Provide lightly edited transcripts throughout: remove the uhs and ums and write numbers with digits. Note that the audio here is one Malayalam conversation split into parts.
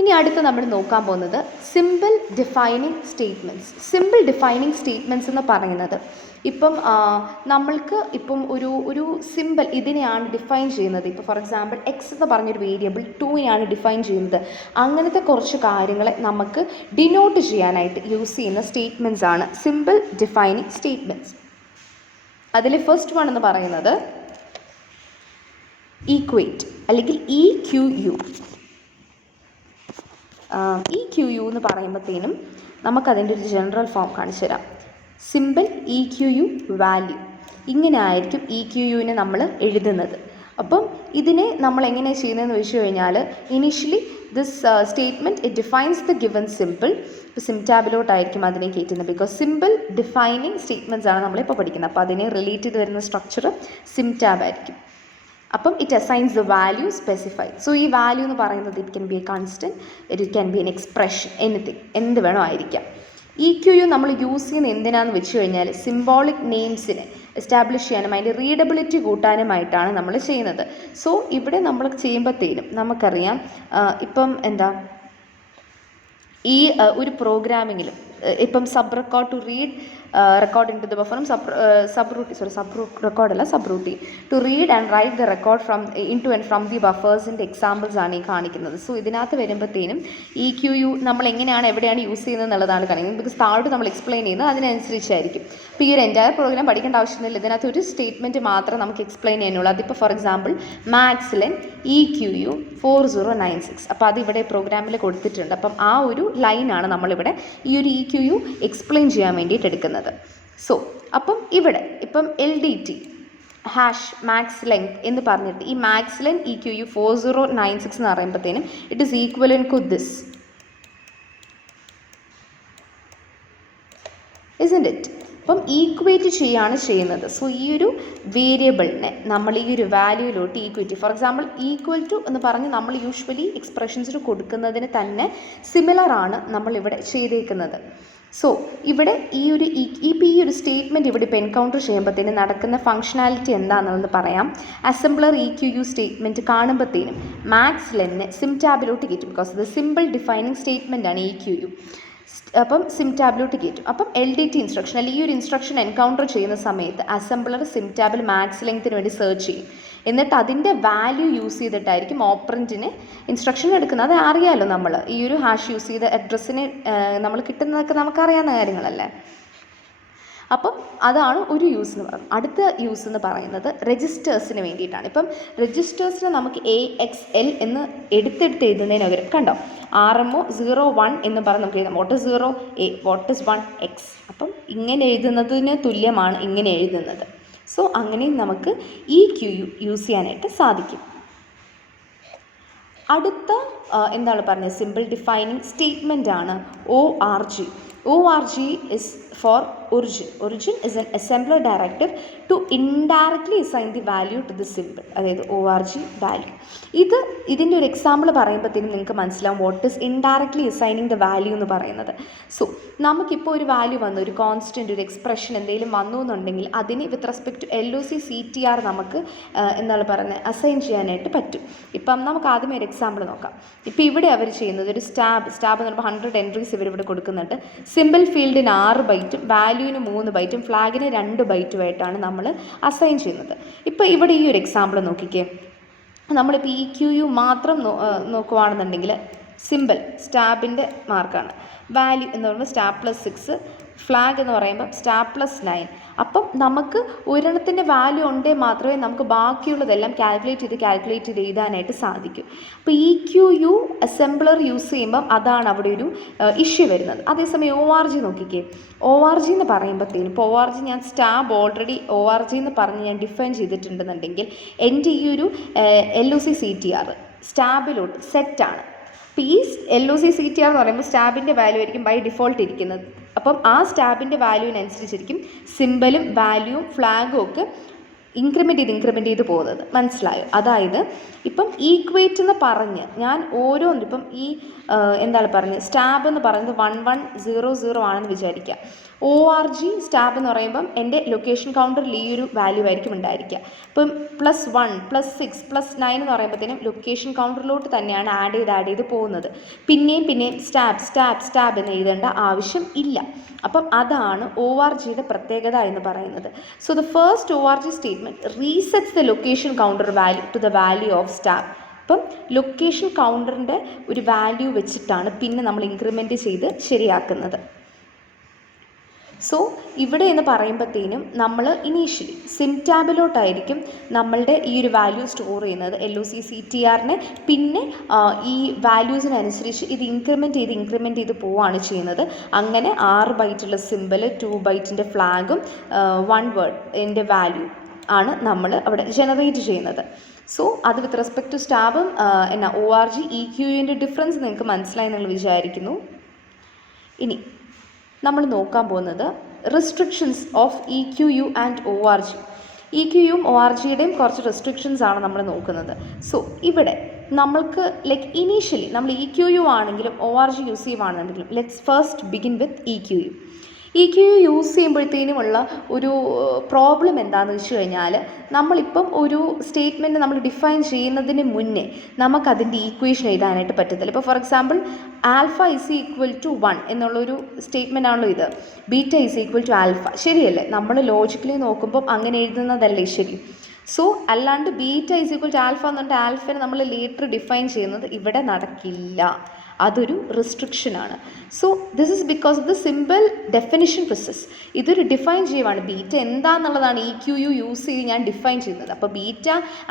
ഇനി അടുത്ത് നമ്മൾ നോക്കാൻ പോകുന്നത് simple defining statements. Simple defining statements എന്ന് പറയുന്നത് ഇപ്പം നമ്മൾക്ക് ഇപ്പം ഒരു സിമ്പിൾ ഇതിനെയാണ് ഡിഫൈൻ ചെയ്യുന്നത്. ഇപ്പോൾ ഫോർ എക്സാമ്പിൾ എക്സ് എന്ന് പറഞ്ഞൊരു വേരിയബിൾ 2നെയാണ് ഡിഫൈൻ ചെയ്യുന്നത്. അങ്ങനത്തെ കുറച്ച് കാര്യങ്ങളെ നമുക്ക് ഡിനോട്ട് ചെയ്യാനായിട്ട് യൂസ് ചെയ്യുന്ന സ്റ്റേറ്റ്മെൻറ്റ്സ് ആണ് സിമ്പിൾ ഡിഫൈനിങ് സ്റ്റേറ്റ്മെൻറ്റ്സ്. അതിൽ ഫസ്റ്റ് വൺ എന്ന് പറയുന്നത് ഈക്വേറ്റ് അല്ലെങ്കിൽ EQU. EQU എന്ന് പറയുമ്പോഴത്തേനും നമുക്കതിൻ്റെ ഒരു ജനറൽ ഫോം കാണിച്ചു തരാം. Simple EQU value. ഇങ്ങനെ ആയിരിക്കും EQUവിനെ നമ്മൾ എഴുതുന്നത്. അപ്പം ഇതിനെ നമ്മൾ എങ്ങനെയാണ് ചെയ്യുന്നതെന്ന് വെച്ച് കഴിഞ്ഞാൽ initially this statement it defines the given simple. ഇപ്പോൾ സിംടാബിലോട്ടായിരിക്കും അതിനെ കയറ്റുന്നത്. ബിക്കോസ് സിമ്പിൾ ഡിഫൈനിങ് സ്റ്റേറ്റ്മെൻറ്റ്സ് ആണ് നമ്മളിപ്പോൾ പഠിക്കുന്നത്. അപ്പോൾ അതിനെ റിലേറ്റ് ചെയ്ത് വരുന്ന സ്ട്രക്ചർ സിംടാബ് ആയിരിക്കും. അപ്പം it assigns the value specified. So ഈ വാല്യൂ എന്ന് പറയുന്നത് it can be A constant, it can be N expression, anything, എന്ത് വേണോ ആയിരിക്കാം. EQU നമ്മൾ യൂസ് ചെയ്യുന്നത് എന്തിനാണെന്ന് വെച്ച് കഴിഞ്ഞാൽ സിംബോളിക് നെയിംസിനെ എസ്റ്റാബ്ലിഷ് ചെയ്യാനും അതിൻ്റെ റീഡബിലിറ്റി കൂട്ടാനുമായിട്ടാണ് നമ്മൾ ചെയ്യുന്നത്. സോ ഇവിടെ നമ്മൾ ചെയ്യുമ്പോഴത്തേനും നമുക്കറിയാം ഇപ്പം എന്താ ഈ ഒരു പ്രോഗ്രാമിങ്ങിലും ഇപ്പം sub record to read record into the ബഫറും subroutine to read and write the record from into and from the ബഫേഴ്സിൻ്റെ എക്സാമ്പിൾസ് ആണ് ഈ കാണിക്കുന്നത്. സോ ഇതിനകത്ത് വരുമ്പോഴത്തേനും EQU നമ്മൾ എങ്ങനെയാണ് എവിടെയാണ് യൂസ് ചെയ്യുന്നത് എന്നുള്ളതാണ് കാണിക്കുന്നത്. ബിക്കോസ് താഴോട്ട് നമ്മൾ എക്സ്പ്ലെയിൻ ചെയ്യുന്നത് അതിനനുസരിച്ചായിരിക്കും. ഇപ്പോൾ ഈ ഒരു എൻറ്റയർ പ്രോഗ്രാം പഠിക്കേണ്ട ആവശ്യമില്ല. ഇതിനകത്ത് ഒരു സ്റ്റേറ്റ്മെൻറ്റ് മാത്രം നമുക്ക് എക്സ്പ്ലെയിൻ ചെയ്യാനുള്ളൂ. അതിപ്പോൾ ഫോർ എക്സാമ്പിൾ മാത്സിലെ EQU 4096. അപ്പോൾ അതിവിടെ പ്രോഗ്രാമിൽ കൊടുത്തിട്ടുണ്ട്. അപ്പം ആ ഒരു ലൈനാണ് നമ്മളിവിടെ ഈ ഒരു EQU എക്സ്പ്ലെയിൻ ചെയ്യാൻ വേണ്ടിയിട്ട് എടുക്കുന്നത്. സോ അപ്പം ഇവിടെ ഇപ്പം LDT ഹാഷ് മാക്സ് ലെങ്ത് എന്ന് പറഞ്ഞിട്ട് ഈ മാക്സ് ലെങ്ത് EQU 4096 എന്ന് പറയുമ്പോഴത്തേനും it is equal to this, isn't it? അപ്പം ഈക്വേറ്റ് ചെയ്യാണ് ചെയ്യുന്നത്. സോ ഈ ഒരു വേരിയബിളിനെ നമ്മൾ ഈ ഒരു വാല്യൂയിലോട്ട് equate, for example equal to എന്ന് പറഞ്ഞ് നമ്മൾ യൂഷ്വലി എക്സ്പ്രഷൻസിൽ കൊടുക്കുന്നതിന് തന്നെ സിമിലർ ആണ് നമ്മളിവിടെ ചെയ്തേക്കുന്നത്. സോ ഇവിടെ ഈ ഒരു സ്റ്റേറ്റ്മെൻറ്റ് ഇവിടെ ഇപ്പോൾ എൻകൗണ്ടർ ചെയ്യുമ്പോഴത്തേനും നടക്കുന്ന ഫങ്ഷനാലിറ്റി എന്താണെന്നുള്ളത് പറയാം. അസംബ്ലർ EQU സ്റ്റേറ്റ്മെൻറ്റ് കാണുമ്പോഴത്തേനും മാക്സ് ലെന്നെ സിംടാബിലോട്ട് കയറ്റും. ബിക്കോസ് ഇത് സിമ്പിൾ ഡിഫൈനിങ് സ്റ്റേറ്റ്മെൻ്റ് ആണ് EQU. അപ്പം സിംടാബിലോട്ട് കയറ്റും. അപ്പം LDT ഇൻസ്ട്രക്ഷൻ അല്ലെങ്കിൽ ഈ ഒരു ഇൻസ്ട്രക്ഷൻ എൻകൗണ്ടർ ചെയ്യുന്ന സമയത്ത് അസംബ്ലർ സിംടാബിൽ മാക്സ് ലെങ്ത്തിന് വേണ്ടി സെർച്ച് ചെയ്യും. എന്നിട്ട് അതിൻ്റെ വാല്യൂ യൂസ് ചെയ്തിട്ടായിരിക്കും ഓപ്പറൻറ്റിന് ഇൻസ്ട്രക്ഷൻ എടുക്കുന്നത്. അത് അറിയാമല്ലോ, നമ്മൾ ഈ ഒരു ഹാഷ് യൂസ് ചെയ്ത അഡ്രസ്സിന് നമ്മൾ കിട്ടുന്നതൊക്കെ നമുക്കറിയാവുന്ന കാര്യങ്ങളല്ലേ. അപ്പം അതാണ് ഒരു യൂസ് എന്ന് പറയുന്നത്. അടുത്ത യൂസ് എന്ന് പറയുന്നത് രജിസ്റ്റേഴ്സിന് വേണ്ടിയിട്ടാണ്. ഇപ്പം രജിസ്റ്റേഴ്സിന് നമുക്ക് AXL എന്ന് എടുത്തെടുത്ത് എഴുതുന്നതിന് പകരം കണ്ടോ RMO 01 എന്ന് പറഞ്ഞ് നമുക്ക് എഴുതാം. What is 0A, what is 1X. അപ്പം ഇങ്ങനെ എഴുതുന്നതിന് തുല്യമാണ് ഇങ്ങനെ എഴുതുന്നത്. സോ അങ്ങനെയും നമുക്ക് EQU യൂസ് ചെയ്യാനായിട്ട് സാധിക്കും. അടുത്ത എന്താണ് പറഞ്ഞത് സിമ്പിൾ ഡിഫൈനിങ് സ്റ്റേറ്റ്മെൻ്റ് ആണ് ORG. ORG is for origin. Origin is an assembler directive to indirectly assign the value to the symbol. അതായത് ORG വാല്യൂ. ഇതിൻ്റെ ഒരു എക്സാമ്പിൾ പറയുമ്പോഴത്തേനും നിങ്ങൾക്ക് മനസ്സിലാവും what is indirectly assigning the value എന്ന് പറയുന്നത്. സോ നമുക്കിപ്പോൾ ഒരു വാല്യൂ വന്നു, ഒരു കോൺസ്റ്റൻറ്റ്, ഒരു എക്സ്പ്രഷൻ എന്തെങ്കിലും വന്നു എന്നുണ്ടെങ്കിൽ അതിന് with respect to LOC CTR നമുക്ക് എന്താണ് പറയുന്നത് അസൈൻ ചെയ്യാനായിട്ട് പറ്റും. ഇപ്പം നമുക്ക് ആദ്യമേ ഒരു എക്സാമ്പിൾ നോക്കാം. ഇപ്പോൾ ഇവിടെ അവർ ചെയ്യുന്നത് ഒരു സ്റ്റാബ് എന്ന് പറയുമ്പോൾ 100 എൻട്രീസ് ഇവരിവിടെ കൊടുക്കുന്നുണ്ട്. സിമ്പിൾ ഫീൽഡിന് 6 ബൈറ്റും വാല്യൂവിന് 3 ബൈറ്റും ഫ്ലാഗിന് 2 ബൈറ്റുമായിട്ടാണ് നമ്മൾ അസൈൻ ചെയ്യുന്നത്. ഇപ്പോൾ ഇവിടെ ഈ ഒരു എക്സാമ്പിൾ നോക്കിക്കേ. നമ്മളിപ്പോൾ EQU മാത്രം നോക്കുകയാണെന്നുണ്ടെങ്കിൽ സിമ്പിൾ സ്റ്റാബിൻ്റെ മാർക്കാണ്, വാല്യൂ എന്ന് പറയുമ്പോൾ star+6, ഫ്ലാഗ് എന്ന് പറയുമ്പോൾ star+9. അപ്പം നമുക്ക് ഒരെണ്ണത്തിൻ്റെ വാല്യൂ ഉണ്ടെങ്കിൽ മാത്രമേ നമുക്ക് ബാക്കിയുള്ളതെല്ലാം കാൽക്കുലേറ്റ് ചെയ്ത് എഴുതാനായിട്ട് സാധിക്കൂ. അപ്പോൾ EQU അസംബ്ലർ യൂസ് ചെയ്യുമ്പം അതാണ് അവിടെ ഒരു ഇഷ്യൂ വരുന്നത്. അതേസമയം ORG നോക്കിക്കേ. ORG എന്ന് പറയുമ്പോഴത്തേനും ഇപ്പോൾ ORG ഞാൻ സ്റ്റാബ് ഓൾറെഡി ORG എന്ന് പറഞ്ഞ് ഞാൻ ഡിഫൈൻ ചെയ്തിട്ടുണ്ടെന്നുണ്ടെങ്കിൽ എൻ്റെ ഈ ഒരു LOC CTR സ്റ്റാബിലോട്ട് സെറ്റാണ്. അപ്പോൾ ഈ LOC CTR എന്ന് പറയുമ്പോൾ സ്റ്റാബിൻ്റെ വാല്യൂ ആയിരിക്കും ബൈ ഡിഫോൾട്ട് ഇരിക്കുന്നത്. അപ്പം ആ സ്റ്റാബിൻ്റെ വാല്യൂവിനനുസരിച്ചിരിക്കും സിമ്പലും വാല്യൂവും ഫ്ലാഗും ഒക്കെ ഇൻക്രിമെൻ്റ് ചെയ്ത് പോകുന്നത്. മനസ്സിലായോ? അതായത് ഇപ്പം ഈക്വേറ്റ് എന്ന് പറഞ്ഞ് ഞാൻ ഓരോന്നും ഇപ്പം ഈ എന്താണ് പറഞ്ഞത്, സ്റ്റാബ് എന്ന് പറയുന്നത് 1100 ആണെന്ന് വിചാരിക്കുക. ORG സ്റ്റാബ് എന്ന് പറയുമ്പം എൻ്റെ ലൊക്കേഷൻ കൗണ്ടറിൽ ഈ ഒരു വാല്യൂ ആയിരിക്കും ഉണ്ടായിരിക്കുക. ഇപ്പം +1 +6 +9 എന്ന് പറയുമ്പോഴത്തേനും ലൊക്കേഷൻ കൗണ്ടറിലോട്ട് തന്നെയാണ് ആഡ് ചെയ്ത് പോകുന്നത്. പിന്നെയും സ്റ്റാബ് എന്ന് എഴുതേണ്ട ആവശ്യം ഇല്ല. അപ്പം അതാണ് ORGയുടെ പ്രത്യേകത എന്ന് പറയുന്നത്. So the first ORG statement resets the location counter value to the value of STAB. അപ്പം ലൊക്കേഷൻ കൗണ്ടറിൻ്റെ ഒരു വാല്യൂ വെച്ചിട്ടാണ് പിന്നെ നമ്മൾ ഇൻക്രിമെൻറ്റ് ചെയ്ത് ശരിയാക്കുന്നത്. സോ ഇവിടെ എന്ന് പറയുമ്പോഴത്തേനും നമ്മൾ ഇനീഷ്യലി സിംടാബിലോട്ടായിരിക്കും നമ്മളുടെ ഈ ഒരു വാല്യൂ സ്റ്റോർ ചെയ്യുന്നത്, LOC-CTRനെ. പിന്നെ ഈ വാല്യൂസിനനുസരിച്ച് ഇത് ഇൻക്രിമെൻറ്റ് ചെയ്ത് പോവുകയാണ് ചെയ്യുന്നത്. അങ്ങനെ 6 ബൈറ്റുള്ള സിമ്പിൾ, 2 ബൈറ്റിൻ്റെ ഫ്ലാഗും 1 വേർഡിൻ്റെ വാല്യൂ ആണ് നമ്മൾ അവിടെ ജനറേറ്റ് ചെയ്യുന്നത്. സോ അത് വിത്ത് റെസ്പെക്ട് ടു സ്റ്റാബും ORG EQUൻ്റെ ഡിഫറൻസ് നിങ്ങൾക്ക് മനസ്സിലായി എന്ന് വിചാരിക്കുന്നു. ഇനി നമ്മൾ നോക്കാൻ പോകുന്നത് restrictions of EQU and ORG. EQUയും ORGയുടെയും കുറച്ച് റെസ്ട്രിക്ഷൻസ് ആണ് നമ്മൾ നോക്കുന്നത്. സോ ഇവിടെ നമ്മൾക്ക് ഇനീഷ്യലി നമ്മൾ EQU ആണെങ്കിലും ORG യൂസ് ചെയ്യുവാണെങ്കിലും let's first begin with EQU. EQU use ചെയ്യുമ്പോഴത്തേനുമുള്ള ഒരു പ്രോബ്ലം എന്താണെന്ന് വെച്ച് കഴിഞ്ഞാൽ, നമ്മളിപ്പം ഒരു സ്റ്റേറ്റ്മെൻറ്റ് നമ്മൾ ഡിഫൈൻ ചെയ്യുന്നതിന് മുന്നേ നമുക്കതിൻ്റെ ഈക്വേഷൻ എഴുതാനായിട്ട് പറ്റത്തില്ല. ഇപ്പോൾ ഫോർ എക്സാമ്പിൾ ആൽഫ = 1 എന്നുള്ളൊരു സ്റ്റേറ്റ്മെൻ്റ് ആണല്ലോ ഇത്. ബീറ്റ = ആൽഫ, ശരിയല്ലേ? നമ്മൾ ലോജിക്കലി നോക്കുമ്പം അങ്ങനെ എഴുതുന്നതല്ലേ ശരി. സോ അല്ലാണ്ട് ബീറ്റ = ആൽഫ എന്ന് പറഞ്ഞിട്ട് ആൽഫനെ നമ്മൾ ലേറ്റർ ഡിഫൈൻ ചെയ്യുന്നത് ഇവിടെ നടക്കില്ല. അതൊരു റെസ്ട്രിക്ഷനാണ്. So this is because of the simple definition process. ഇതൊരു ഡിഫൈൻ ചെയ്യുവാണ്. ബീറ്റ എന്താണെന്നുള്ളതാണ് EQU യൂസ് ചെയ്ത് ഞാൻ ഡിഫൈൻ ചെയ്യുന്നത്. അപ്പോൾ ബീറ്റ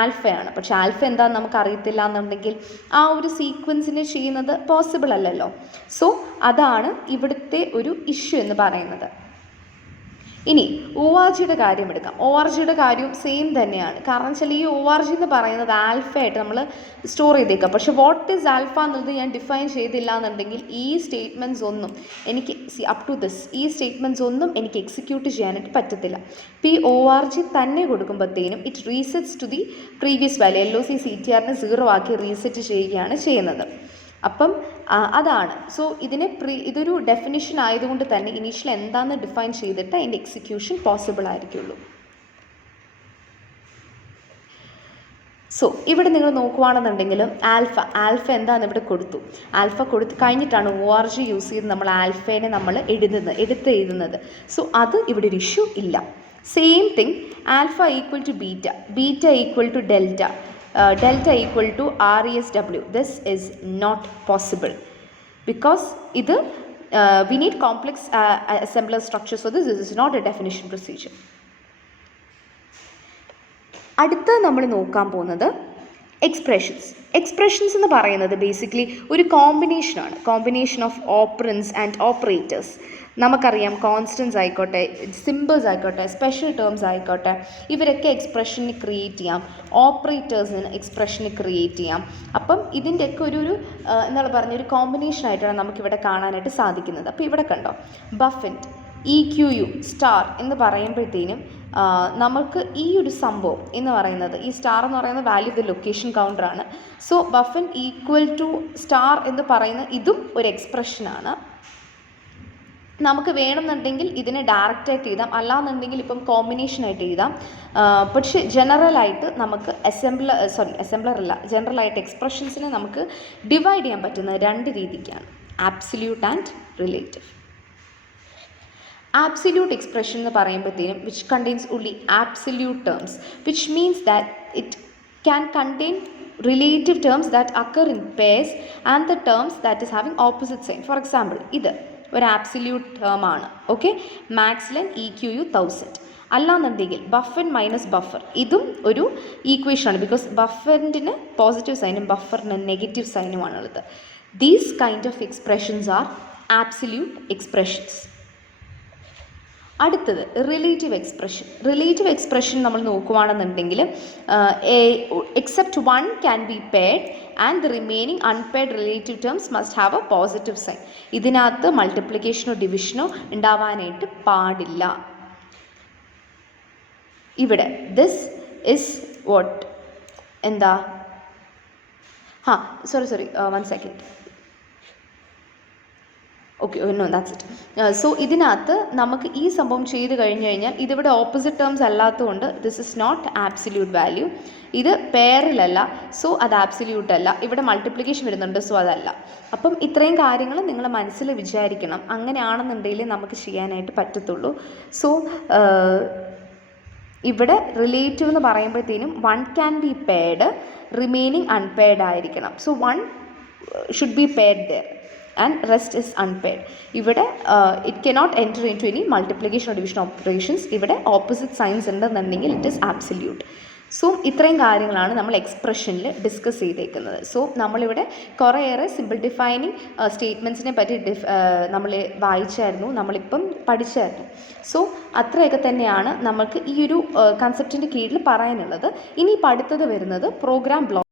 ആൽഫയാണ്, പക്ഷേ ആൽഫ എന്താണെന്ന് നമുക്ക് അറിയത്തില്ല എന്നുണ്ടെങ്കിൽ ആ ഒരു സീക്വൻസിന് ചെയ്യുന്നത് പോസിബിൾ അല്ലല്ലോ. സോ അതാണ് ഇവിടുത്തെ ഒരു ഇഷ്യൂ എന്ന് പറയുന്നത്. ഇനി ORGയുടെ കാര്യം എടുക്കാം. ORGയുടെ കാര്യവും സെയിം തന്നെയാണ്. കാരണം വെച്ചാൽ ഈ ORG എന്ന് പറയുന്നത് ആൽഫയായിട്ട് നമ്മൾ സ്റ്റോർ ചെയ്തേക്കാം. പക്ഷേ വാട്ട് ഈസ് ആൽഫ എന്നുള്ളത് ഞാൻ ഡിഫൈൻ ചെയ്തില്ല എന്നുണ്ടെങ്കിൽ ഈ സ്റ്റേറ്റ്മെൻറ്റ്സ് ഒന്നും എനിക്ക് അപ് ടു ദിസ് ഈ സ്റ്റേറ്റ്മെൻറ്റ്സ് ഒന്നും എനിക്ക് എക്സിക്യൂട്ട് ചെയ്യാനായിട്ട് പറ്റത്തില്ല. ഇപ്പോൾ ഈ ORG തന്നെ കൊടുക്കുമ്പോഴത്തേനും it resets to the previous value. LOC-CTRനെ 0 ആക്കി റീസെറ്റ് ചെയ്യുകയാണ് ചെയ്യുന്നത്. അപ്പം അതാണ്. സോ ഇതൊരു ഡെഫിനിഷൻ ആയതുകൊണ്ട് തന്നെ ഇനീഷ്യൽ എന്താണെന്ന് ഡിഫൈൻ ചെയ്തിട്ട് അതിൻ്റെ എക്സിക്യൂഷൻ പോസിബിൾ ആയിരിക്കുള്ളൂ. സോ ഇവിടെ നിങ്ങൾ നോക്കുകയാണെന്നുണ്ടെങ്കിൽ ആൽഫ എന്താണെന്ന് ഇവിടെ കൊടുത്തു. ആൽഫ കൊടുത്ത് കഴിഞ്ഞിട്ടാണ് ORG യൂസ് ചെയ്ത് നമ്മൾ ആൽഫേനെ നമ്മൾ എഴുതുന്നത്. സോ അത് ഇവിടെ ഒരു ഇഷ്യൂ ഇല്ല. Same thing alpha = beta = delta, delta = RESW. This is not possible because ഇത് we need complex assembler structure. So this is not a definition procedure. അടുത്ത നമ്മൾ നോക്കാൻ പോകുന്നത് എക്സ്പ്രഷൻസ് എന്ന് പറയുന്നത് ബേസിക്കലി ഒരു combination of operands and operators. നമുക്കറിയാം കോൺസ്റ്റൻസ് ആയിക്കോട്ടെ, സിമ്പിൾസ് ആയിക്കോട്ടെ, സ്പെഷ്യൽ ടേംസ് ആയിക്കോട്ടെ, ഇവരൊക്കെ എക്സ്പ്രഷന് ക്രിയേറ്റ് ചെയ്യാം, ഓപ്പറേറ്റേഴ്സിന് എക്സ്പ്രഷന് ക്രിയേറ്റ് ചെയ്യാം. അപ്പം ഇതിൻ്റെയൊക്കെ ഒരു ഒരു കോമ്പിനേഷൻ ആയിട്ടാണ് നമുക്കിവിടെ കാണാനായിട്ട് സാധിക്കുന്നത്. അപ്പോൾ ഇവിടെ കണ്ടോ, ബഫൻറ്റ് EQU സ്റ്റാർ എന്ന് പറയുമ്പോഴത്തേനും നമുക്ക് ഈ ഒരു സംഭവം എന്ന് പറയുന്നത്, ഈ സ്റ്റാർ എന്ന് പറയുന്ന വാല്യൂ ദ ലൊക്കേഷൻ കൗണ്ടറാണ്. സോ ബഫൻ = സ്റ്റാർ എന്ന് പറയുന്ന ഇതും ഒരു എക്സ്പ്രഷനാണ്. നമുക്ക് വേണമെന്നുണ്ടെങ്കിൽ ഇതിനെ ഡയറക്റ്റായിട്ട് എഴുതാം, അല്ലാന്നുണ്ടെങ്കിൽ ഇപ്പം കോമ്പിനേഷനായിട്ട് എഴുതാം. പക്ഷേ ജനറലായിട്ട് നമുക്ക് ജനറലായിട്ട് എക്സ്പ്രഷൻസിനെ നമുക്ക് ഡിവൈഡ് ചെയ്യാൻ പറ്റുന്ന 2 രീതിക്കാണ്, absolute and relative. Absolute expression എന്ന് പറയുമ്പോഴത്തേനും which contains only absolute terms, which means that it can contain relative terms that occur in pairs and the terms that is having opposite sign. For example, ഇത് ഒരു ആബ്സല്യൂട്ട് ടേം ആണ്. Okay, max len EQU 1000. അല്ലാന്നുണ്ടെങ്കിൽ ബഫൻ - ബഫർ, ഇതും ഒരു ഈക്വേഷനാണ്. ബിക്കോസ് ബഫറിന് പോസിറ്റീവ് സൈനും ബഫറിന് നെഗറ്റീവ് സൈനുമാണുള്ളത്. These kind of expressions are absolute expressions. അടുത്തത് റിലേറ്റീവ് എക്സ്പ്രഷൻ നമ്മൾ നോക്കുകയാണെന്നുണ്ടെങ്കിൽ except 1 can be paired and the remaining unpaired relative terms must have a positive sign. ഇതിനകത്ത് മൾട്ടിപ്ലിക്കേഷനോ ഡിവിഷനോ ഉണ്ടാവാനായിട്ട് പാടില്ല. ഇവിടെ ദിസ് ഇസ് വാട്ട്, എന്താ, sorry 1 second. Okay, no that's it. So ഇതിനകത്ത് നമുക്ക് ഈ സംഭവം ചെയ്ത് കഴിഞ്ഞ് കഴിഞ്ഞാൽ ഇതിവിടെ ഓപ്പോസിറ്റ് ടേംസ് അല്ലാത്തതുകൊണ്ട് this is not absolute value. ഇത് പെയറിലല്ല, സോ അത് ആബ്സല്യൂട്ട് അല്ല. ഇവിടെ മൾട്ടിപ്ലിക്കേഷൻ വരുന്നുണ്ട്, സോ അതല്ല. അപ്പം ഇത്രയും കാര്യങ്ങൾ നിങ്ങൾ മനസ്സിൽ വിചാരിക്കണം. അങ്ങനെയാണെന്നുണ്ടെങ്കിൽ നമുക്ക് ചെയ്യാനായിട്ട് പറ്റത്തുള്ളൂ. സോ ഇവിടെ റിലേറ്റീവ് എന്ന് പറയുമ്പോഴത്തേനും 1 can be paired, remaining unpaired ആയിരിക്കണം. So 1 should be paired there and rest is unpaired. ഇവിടെ it cannot enter into any multiplication or division operations. ഇവിടെ opposite signs ഉണ്ടെന്നുണ്ടെങ്കിൽ it is absolute. സോ ഇത്രയും കാര്യങ്ങളാണ് നമ്മൾ എക്സ്പ്രഷനിൽ ഡിസ്കസ് ചെയ്തേക്കുന്നത്. സോ നമ്മളിവിടെ കുറേയേറെ സിമ്പിൾ ഡിഫൈനിങ് സ്റ്റേറ്റ്മെൻറ്റ്സിനെ പറ്റി നമ്മൾ വായിച്ചായിരുന്നു, നമ്മളിപ്പം പഠിച്ചായിരുന്നു. സോ അത്രയൊക്കെ തന്നെയാണ് നമുക്ക് ഈ ഒരു കൺസെപ്റ്റിൻ്റെ കീഴിൽ പറയാനുള്ളത്. ഇനി അടുത്തത് വരുന്നത് പ്രോഗ്രാം ബ്ലോക്ക്.